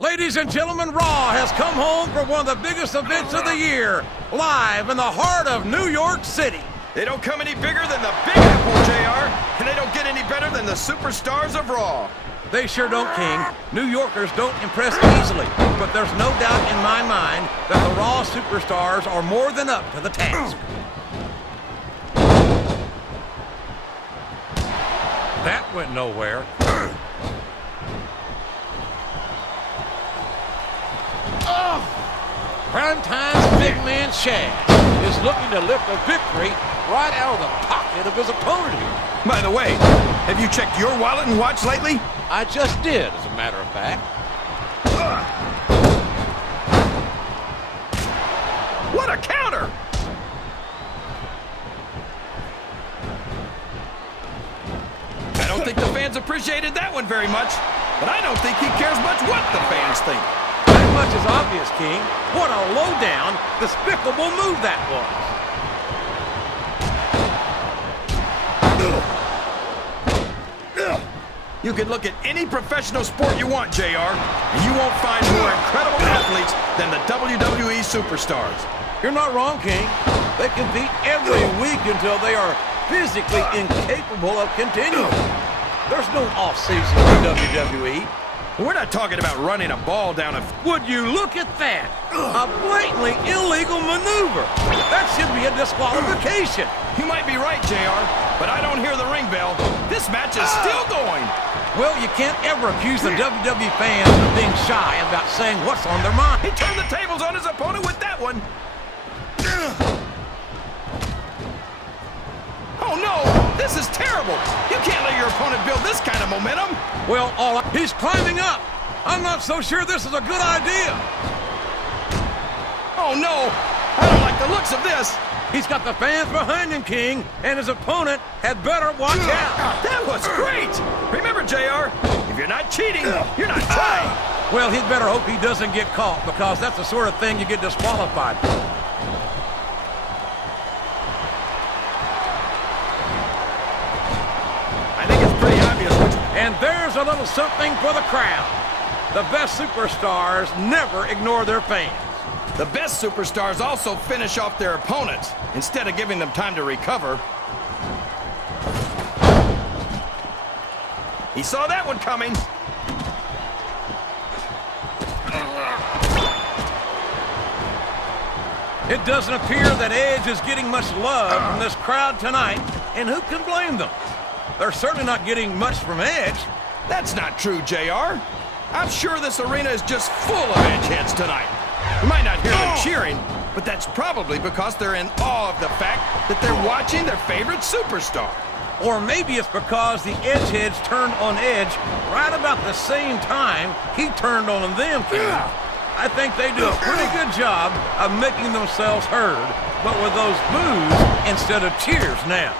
Ladies and gentlemen, Raw has come home for one of the biggest events of the year, live in the heart of New York City. They don't come any bigger than the Big Apple, JR, and they don't get any better than the superstars of Raw. They sure don't, King. New Yorkers don't impress easily, but there's no doubt in my mind that the Raw superstars are more than up to the task. That went nowhere. Primetime's big man Shad is looking to lift a victory right out of the pocket of his opponent here. By the way, have you checked your wallet and watch lately? I just did, as a matter of fact. What a counter! I don't think the fans appreciated that one very much, but I don't think he cares much what the fans think. That much is obvious, King. What a low-down, despicable move that was. You can look at any professional sport you want, JR, and you won't find more incredible athletes than the WWE superstars. You're not wrong, King. They compete every week until they are physically incapable of continuing. There's no off-season for WWE. We're not talking about running a ball down a... Would you look at that? A blatantly illegal maneuver. That should be a disqualification. You might be right, JR, but I don't hear the ring bell. This match is still going. Well, you can't ever accuse the WWE fans of being shy about saying what's on their mind. He turned the tables on his opponent with that one. Oh, no! This is terrible! You can't let your opponent build this kind of momentum! Well, he's climbing up! I'm not so sure this is a good idea! Oh, no! I don't like the looks of this! He's got the fans behind him, King, and his opponent had better watch out! That was great! Remember, JR, if you're not cheating, you're not trying! Well, he'd better hope he doesn't get caught, because that's the sort of thing you get disqualified for. And there's a little something for the crowd. The best superstars never ignore their fans. The best superstars also finish off their opponents instead of giving them time to recover. He saw that one coming. It doesn't appear that Edge is getting much love from this crowd tonight, and who can blame them? They're certainly not getting much from Edge. That's not true, JR. I'm sure this arena is just full of Edge heads tonight. You might not hear them cheering, but that's probably because they're in awe of the fact that they're watching their favorite superstar. Or maybe it's because the Edge heads turned on Edge right about the same time he turned on them, King. I think they do a pretty good job of making themselves heard, but with those boos instead of cheers now.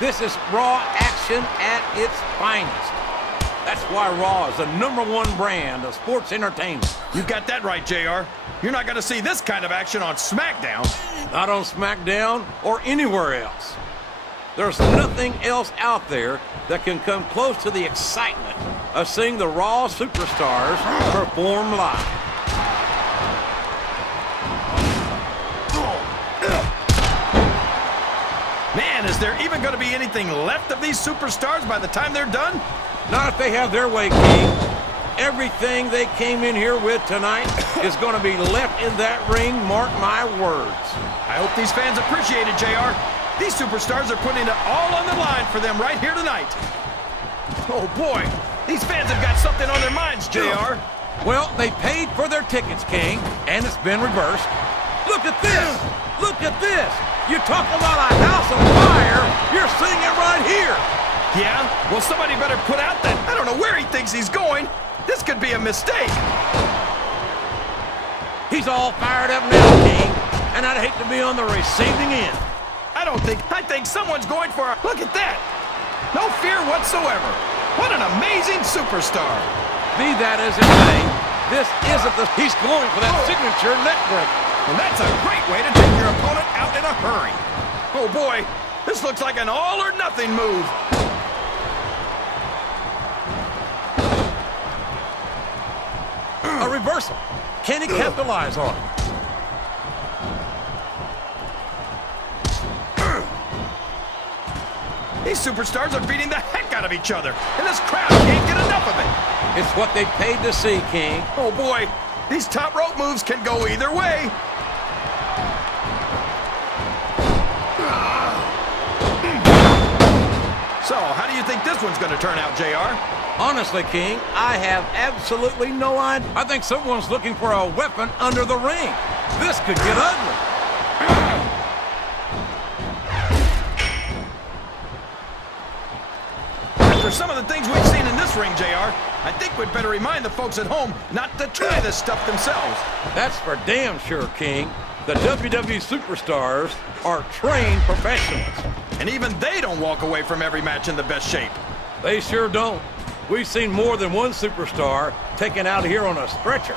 This is Raw action at its finest. That's why Raw is the #1 brand of sports entertainment. You got that right, JR. You're not going to see this kind of action on SmackDown. Not on SmackDown or anywhere else. There's nothing else out there that can come close to the excitement of seeing the Raw superstars perform live. Man, is there even going to be anything left of these superstars by the time they're done? Not if they have their way, King. Everything they came in here with tonight is going to be left in that ring, mark my words. I hope these fans appreciate it, JR. These superstars are putting it all on the line for them right here tonight. Oh, boy. These fans have got something on their minds, JR. Well, they paid for their tickets, King, and it's been reversed. Look at this! Look at this! You talk about a house of fire, you're seeing it right here! Yeah? Well, somebody better put out that... I don't know where he thinks he's going. This could be a mistake. He's all fired up now, King, and I'd hate to be on the receiving end. I think someone's going for a... Look at that! No fear whatsoever. What an amazing superstar. Be that as it may, this isn't the... He's going for that signature neck breaker. And that's a great way to take your opponent out in a hurry. Oh boy, This looks like an all-or-nothing move. A reversal. Can he capitalize on it? These superstars are beating the heck out of each other, and this crowd can't get enough of it. It's what they paid to see, King. Oh boy, these top rope moves can go either way. So, how do you think this one's going to turn out, JR? Honestly, King, I have absolutely no idea. I think someone's looking for a weapon under the ring. This could get ugly. After some of the things we've seen in this ring, JR, I think we'd better remind the folks at home not to try this stuff themselves. That's for damn sure, King. The WWE superstars are trained professionals. And even they don't walk away from every match in the best shape. They sure don't. We've seen more than one superstar taken out here on a stretcher.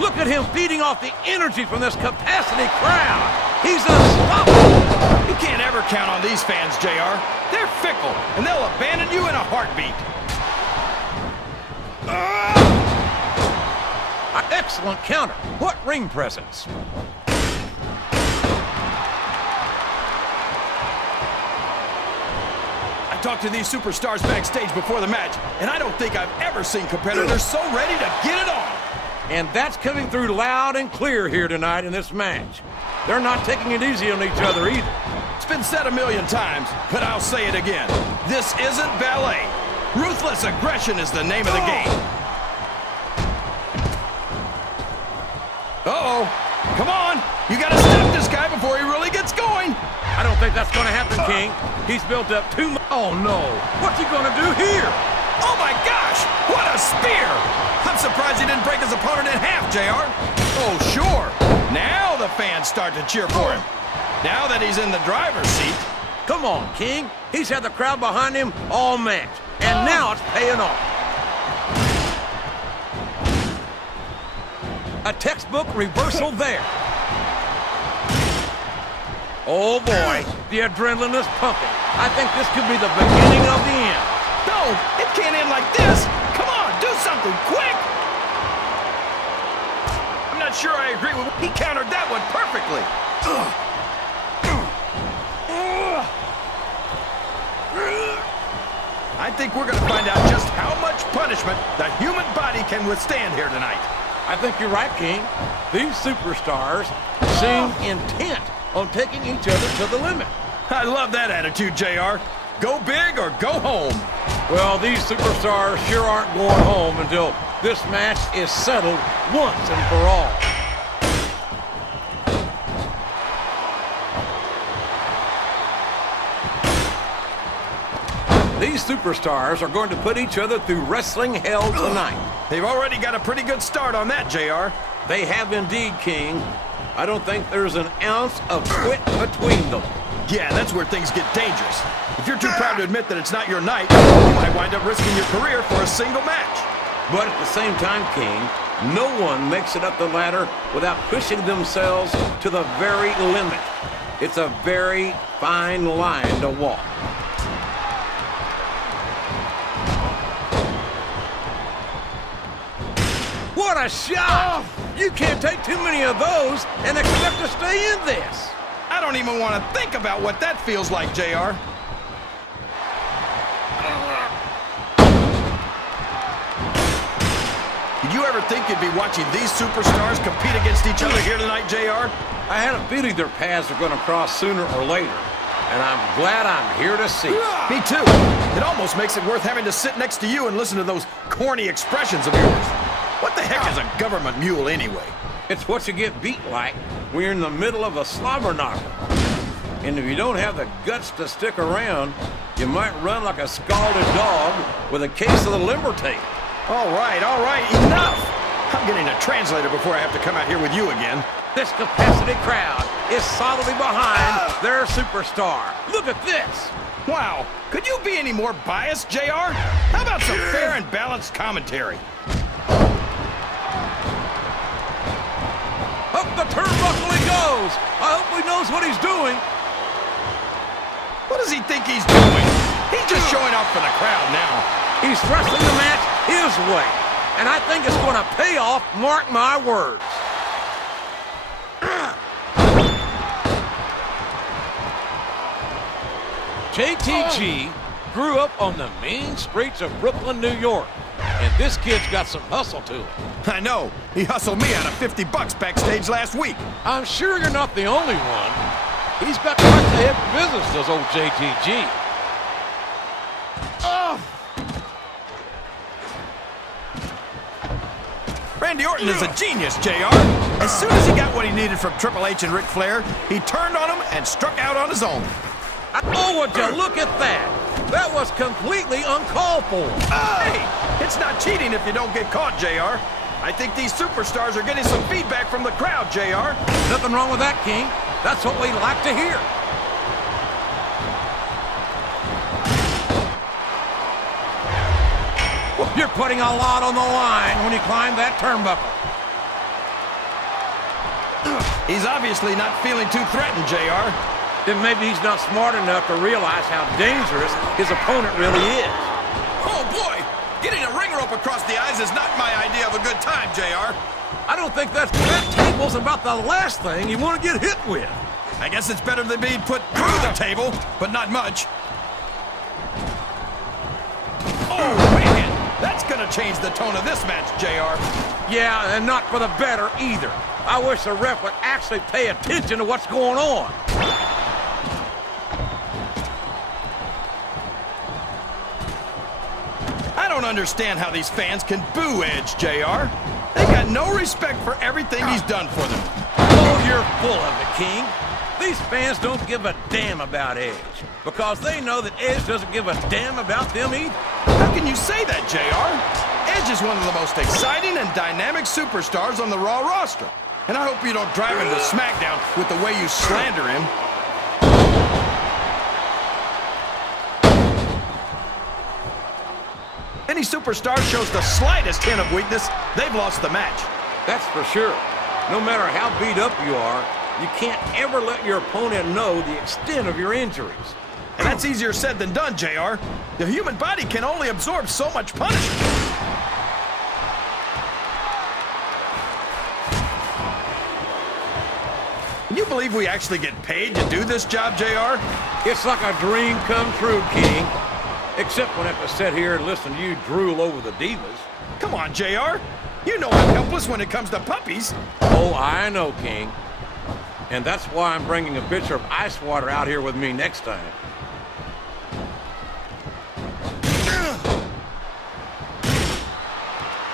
Look at him feeding off the energy from this capacity crowd. He's unstoppable. You can't ever count on these fans, JR. They're fickle, and they'll abandon you in a heartbeat. Excellent counter. What ring presence. I talked to these superstars backstage before the match, and I don't think I've ever seen competitors so ready to get it on. And that's coming through loud and clear here tonight in this match. They're not taking it easy on each other either. It's been said a million times, but I'll say it again. This isn't ballet. Ruthless aggression is the name of the game. Uh-oh. Come on. You gotta stop this guy before he really gets going. I don't think that's gonna happen, King. He's built up too much. Oh, no. What's he gonna do here? Oh, my gosh. What a spear. I'm surprised he didn't break his opponent in half, JR. Oh, sure. Now the fans start to cheer for him. Now that he's in the driver's seat. Come on, King. He's had the crowd behind him all match. And now it's paying off. A textbook reversal there. Oh, boy. The adrenaline is pumping. I think this could be the beginning of the end. No, it can't end like this. Come on, do something quick. I'm not sure I agree with... He countered that one perfectly. I think we're going to find out just how much punishment the human body can withstand here tonight. I think you're right, King. These superstars seem intent on taking each other to the limit. I love that attitude, JR. Go big or go home. Well, these superstars sure aren't going home until this match is settled once and for all. These superstars are going to put each other through wrestling hell tonight. They've already got a pretty good start on that, JR. They have indeed, King. I don't think there's an ounce of quit between them. Yeah, that's where things get dangerous. If you're too proud to admit that it's not your night, you might wind up risking your career for a single match. But at the same time, King, no one makes it up the ladder without pushing themselves to the very limit. It's a very fine line to walk. What a shot! You can't take too many of those and expect to stay in this. I don't even want to think about what that feels like, JR. Did you ever think you'd be watching these superstars compete against each other here tonight, JR? I had a feeling their paths are going to cross sooner or later, and I'm glad I'm here to see it. Me too. It almost makes it worth having to sit next to you and listen to those corny expressions of yours. What the heck is a government mule anyway? It's what you get beat like when you're in the middle of a slobber knocker. And if you don't have the guts to stick around, you might run like a scalded dog with a case of the limber tape. All right, enough! I'm getting a translator before I have to come out here with you again. This capacity crowd is solidly behind their superstar. Look at this! Wow, could you be any more biased, JR? How about some fair and balanced commentary? Up the turnbuckle he goes. I hope he knows what he's doing. does he think he's doing? He's just showing off for the crowd now. He's wrestling the match his way, and I think it's going to pay off, mark my words. JTG grew up on the mean streets of Brooklyn, New York, and this kid's got some hustle to him. I know. He hustled me out of $50 backstage last week. I'm sure you're not the only one. He's got quite the head for business, does old JTG. Randy Orton is a genius, JR. As soon as he got what he needed from Triple H and Ric Flair, he turned on him and struck out on his own. Oh, would you look at that? That was completely uncalled for. Hey, it's not cheating if you don't get caught, JR. I think these superstars are getting some feedback from the crowd, JR. Nothing wrong with that, King. That's what we like to hear. Well, you're putting a lot on the line when you climb that turnbuckle. He's obviously not feeling too threatened, JR. Then maybe he's not smart enough to realize how dangerous his opponent really is. Oh, boy! Getting a ring rope across the eyes is not my idea of a good time, JR. I don't think that table's about the last thing you want to get hit with. I guess it's better than being put through the table, but not much. Oh, man! That's gonna change the tone of this match, JR. Yeah, and not for the better either. I wish the ref would actually pay attention to what's going on. I don't understand how these fans can boo Edge, JR. They got no respect for everything he's done for them. Oh, you're full of it, King. These fans don't give a damn about Edge because they know that Edge doesn't give a damn about them either. How can you say that, JR? Edge is one of the most exciting and dynamic superstars on the Raw roster. And I hope you don't drive him to SmackDown with the way you slander him. Any superstar shows the slightest hint of weakness, they've lost the match. That's for sure. No matter how beat up you are, you can't ever let your opponent know the extent of your injuries. And that's easier said than done, JR. The human body can only absorb so much punishment. Can you believe we actually get paid to do this job, JR? It's like a dream come true, King. Except when I have to sit here and listen to you drool over the divas. Come on, JR. You know I'm helpless when it comes to puppies. Oh, I know, King. And that's why I'm bringing a pitcher of ice water out here with me next time.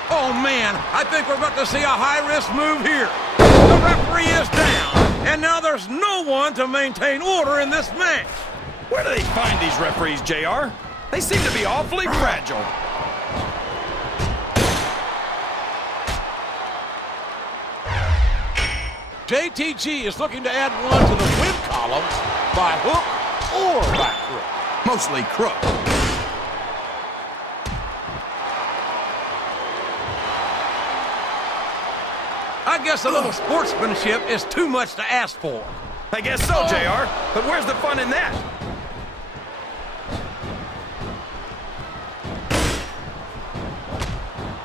Oh, man, I think we're about to see a high-risk move here. The referee is down, and now there's no one to maintain order in this match. Where do they find these referees, JR? They seem to be awfully fragile. JTG is looking to add one to the win column by hook or by crook. Mostly crook. I guess a little sportsmanship is too much to ask for. I guess so, JR. But where's the fun in that?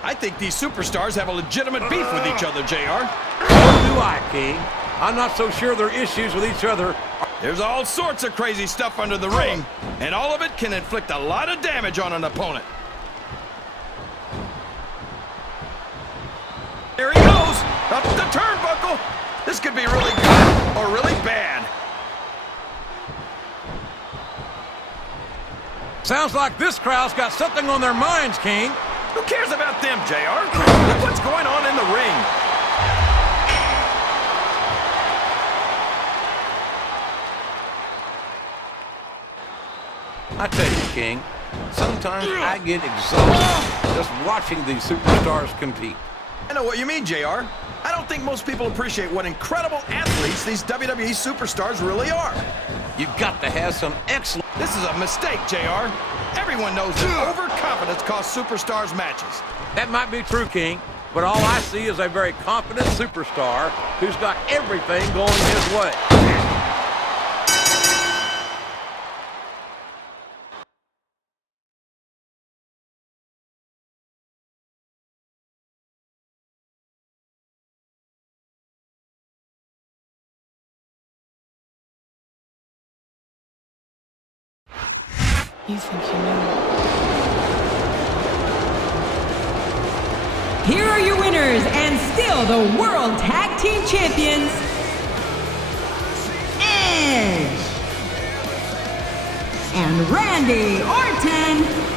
I think these superstars have a legitimate beef with each other, JR. So do I, King. I'm not so sure their issues with each other. There's all sorts of crazy stuff under the ring, and all of it can inflict a lot of damage on an opponent. There he goes! Up the turnbuckle! This could be really good or really bad. Sounds like this crowd's got something on their minds, King. Who cares about them, JR? Look what's going on in the ring. I tell you, King, sometimes I get exhausted just watching these superstars compete. I know what you mean, JR. I don't think most people appreciate what incredible athletes these WWE superstars really are. You've got to have some excellent... This is a mistake, JR. Everyone knows that overconfidence costs superstars matches. That might be true, King, but all I see is a very confident superstar who's got everything going his way. You think you know? Here are your winners and still the World Tag Team Champions, Edge and Randy Orton.